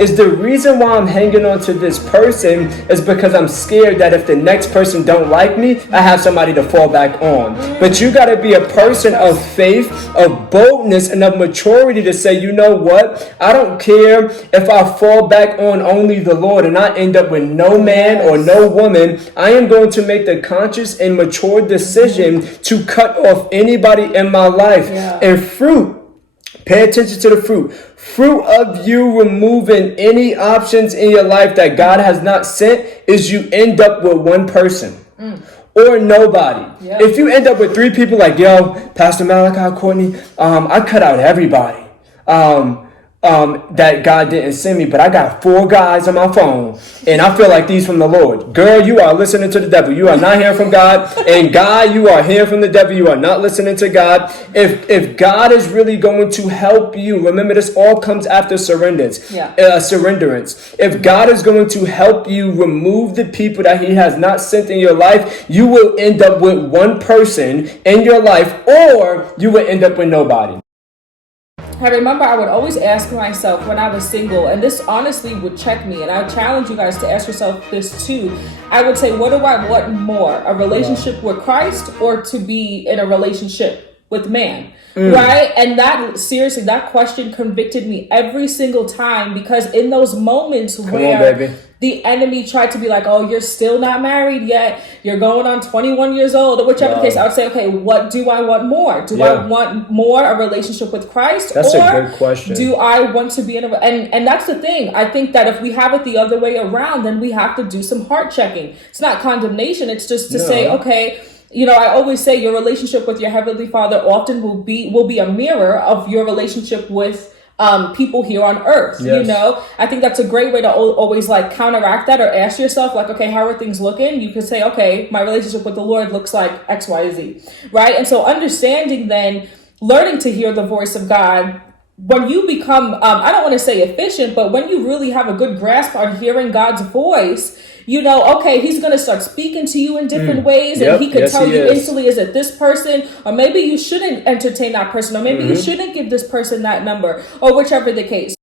is the reason why I'm hanging on to this person is because I'm scared that if the next person don't like me, I have somebody to fall back on. But you got to be a person of faith, of boldness, and of maturity to say, you know what? I don't care if I fall back on only the Lord and I end up with no man or no woman. I am going to make the conscious and mature decision to cut off anybody in my life. And fruit, pay attention to the fruit. Fruit of you removing any options in your life that God has not sent is you end up with one person. Or nobody. If you end up with 3 people like, yo, Pastor Malachi, Courtney, I cut out everybody that God didn't send me, but I got 4 guys on my phone, and I feel like these from the Lord. Girl, you are listening to the devil. You are not hearing from God. And guy, you are hearing from the devil. You are not listening to God. If God is really going to help you, remember this all comes after surrenderance. If God is going to help you remove the people that he has not sent in your life, you will end up with one person in your life, or you will end up with nobody. I remember I would always ask myself when I was single, and this honestly would check me, and I would challenge you guys to ask yourself this too. I would say, what do I want more? A relationship with Christ or to be in a relationship with man? Right? And that, seriously, that question convicted me every single time, because in those moments where the enemy tried to be like, oh, you're still not married yet, you're going on 21 years old, or whichever case, I would say, okay, what do I want more? Do I want more a relationship with Christ? That's a good question. Do I want to be in a, and that's the thing. I think that if we have it the other way around, then we have to do some heart checking. It's not condemnation. It's just to say, okay, you know, I always say your relationship with your Heavenly Father often will be a mirror of your relationship with people here on earth. You know, I think that's a great way to always like counteract that, or ask yourself like, okay, how are things looking? You could say, okay, my relationship with the Lord looks like X, Y, Z, right? And so understanding then, learning to hear the voice of God, when you become, I don't want to say efficient, but when you really have a good grasp on hearing God's voice, you know, okay, he's going to start speaking to you in different ways, and he could tell you instantly, is it this person? Or maybe you shouldn't entertain that person, or maybe you shouldn't give this person that number, or whichever the case.